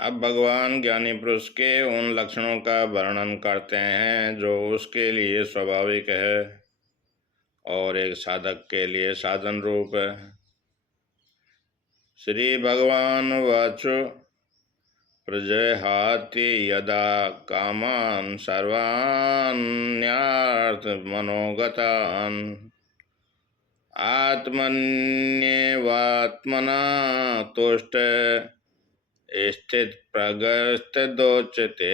अब भगवान ज्ञानी पुरुष के उन लक्षणों का वर्णन करते हैं जो उसके लिए स्वाभाविक है और एक साधक के लिए साधन रूप है। श्री भगवान वाचो प्रजहाति यदा कामान सर्वान्यार्थ मनोगतान आत्मन्येवात्मना तुष्ट स्थित प्रगस्तोच्यते।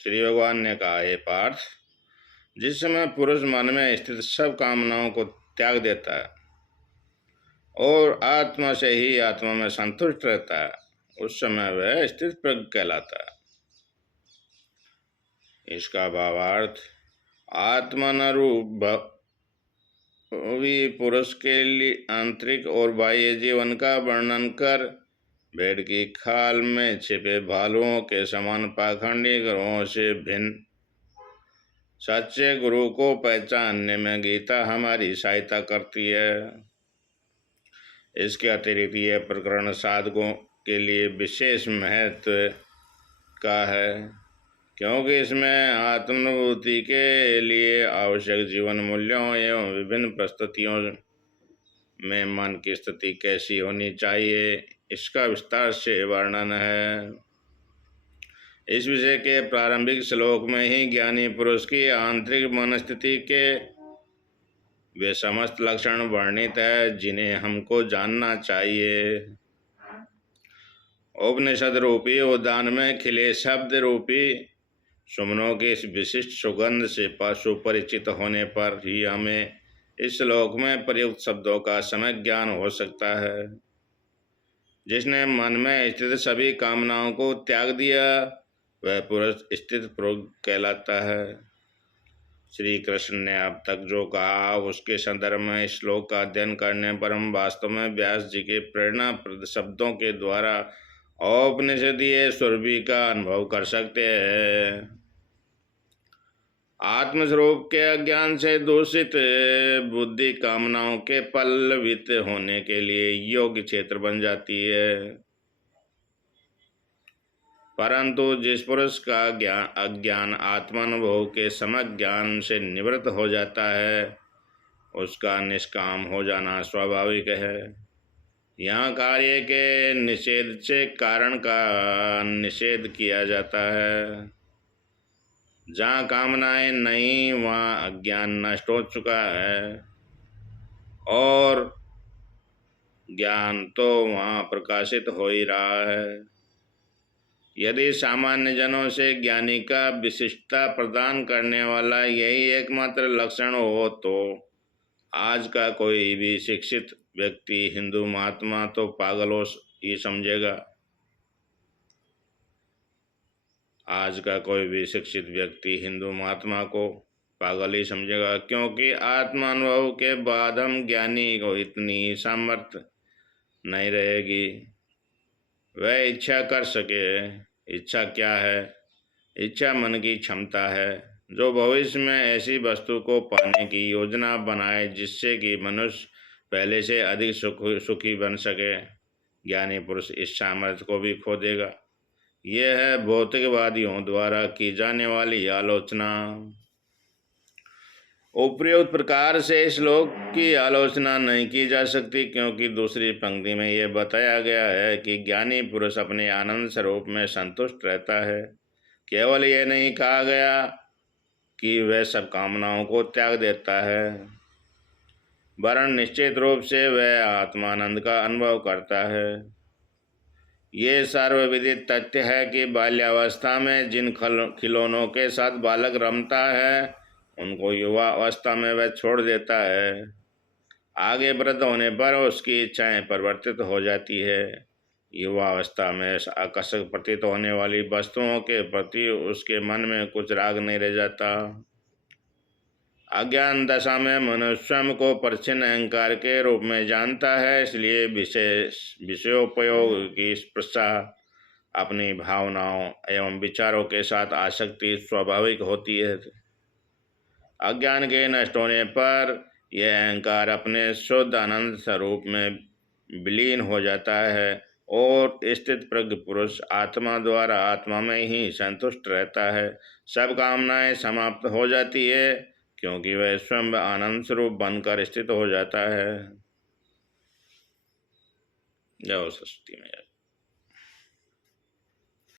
श्री भगवान ने कहा, हे पार्थ, जिस समय पुरुष मन में स्थित सब कामनाओं को त्याग देता है और आत्मा से ही आत्मा में संतुष्ट रहता है, उस समय वह स्थित प्रज्ञ कहलाता है। इसका भावार्थ आत्मन रूप पुरुष के लिए आंतरिक और बाह्य जीवन का वर्णन कर भेड़ की खाल में छिपे भालुओं के समान पाखंडी ग्रहों से भिन्न सच्चे गुरु को पहचानने में गीता हमारी सहायता करती है। इसके अतिरिक्त यह प्रकरण साधकों के लिए विशेष महत्व का है, क्योंकि इसमें आत्मानुभूति के लिए आवश्यक जीवन मूल्यों एवं विभिन्न परिस्थितियों में मन की स्थिति कैसी होनी चाहिए, इसका विस्तार से वर्णन है। इस विषय के प्रारंभिक श्लोक में ही ज्ञानी पुरुष की आंतरिक मनस्थिति के वे समस्त लक्षण वर्णित है जिन्हें हमको जानना चाहिए। उपनिषद रूपी उद्यान में खिले शब्द रूपी सुमनों की इस विशिष्ट सुगंध से सुपरिचित होने पर ही हमें इस श्लोक में प्रयुक्त शब्दों का सम्यक ज्ञान हो सकता है। जिसने मन में स्थित सभी कामनाओं को त्याग दिया वह पुरुष स्थित प्रज्ञ कहलाता है। श्री कृष्ण ने अब तक जो कहा उसके संदर्भ में इस श्लोक का अध्ययन करने पर हम वास्तव में व्यास जी के प्रेरणाप्रद शब्दों के द्वारा औपनिषदीय स्वरूपी का अनुभव कर सकते हैं। आत्मस्वरूप के अज्ञान से दूषित बुद्धि कामनाओं के पल्लवित होने के लिए योग्य क्षेत्र बन जाती है, परंतु जिस पुरुष का अज्ञान आत्मानुभव के सम्यक ज्ञान से निवृत्त हो जाता है उसका निष्काम हो जाना स्वाभाविक है। यहाँ कार्य के निषेध से कारण का निषेध किया जाता है। जहाँ कामनाएं नहीं वहाँ अज्ञान नष्ट हो चुका है और ज्ञान तो वहाँ प्रकाशित हो ही रहा है। यदि सामान्य जनों से ज्ञानी का विशिष्टता प्रदान करने वाला यही एकमात्र लक्षण हो तो आज का कोई भी शिक्षित व्यक्ति हिंदू महात्मा तो पागल हो ही समझेगा। आज का कोई भी शिक्षित व्यक्ति हिंदू महात्मा को पागल ही समझेगा, क्योंकि आत्मानुभव के बाद हम ज्ञानी को इतनी सामर्थ्य नहीं रहेगी वह इच्छा कर सके। इच्छा क्या है? इच्छा मन की क्षमता है जो भविष्य में ऐसी वस्तु को पाने की योजना बनाए जिससे कि मनुष्य पहले से अधिक सुखी बन सके। ज्ञानी पुरुष इस सामर्थ्य को भी खो देगा। यह है भौतिकवादियों द्वारा की जाने वाली आलोचना। उपयुक्त प्रकार से इस श्लोक की आलोचना नहीं की जा सकती, क्योंकि दूसरी पंक्ति में यह बताया गया है कि ज्ञानी पुरुष अपने आनंद स्वरूप में संतुष्ट रहता है। केवल यह नहीं कहा गया कि वह सब कामनाओं को त्याग देता है, वरन निश्चित रूप से वह आत्मानंद का अनुभव करता है। ये सर्वविदित तथ्य है कि बाल्यावस्था में जिन खिलौनों के साथ बालक रमता है उनको युवा अवस्था में वह छोड़ देता है। आगे वृद्ध होने पर उसकी इच्छाएं परिवर्तित हो जाती है। युवा अवस्था में आकर्षक प्रतीत होने वाली वस्तुओं के प्रति उसके मन में कुछ राग नहीं रह जाता। अज्ञान दशा में मनुष्य स्वयं को परिच्छिन्न अहंकार के रूप में जानता है, इसलिए विषयोपयोग की स्पृशा अपनी भावनाओं एवं विचारों के साथ आसक्ति स्वाभाविक होती है। अज्ञान के नष्ट होने पर यह अहंकार अपने शुद्ध आनंद स्वरूप में विलीन हो जाता है और स्थित प्रज्ञ पुरुष आत्मा द्वारा आत्मा में ही संतुष्ट रहता है। सब कामनाएं समाप्त हो जाती है क्योंकि वह स्वयं आनंद स्वरूप बनकर स्थित हो जाता है। जय हो सरस्वती मैया।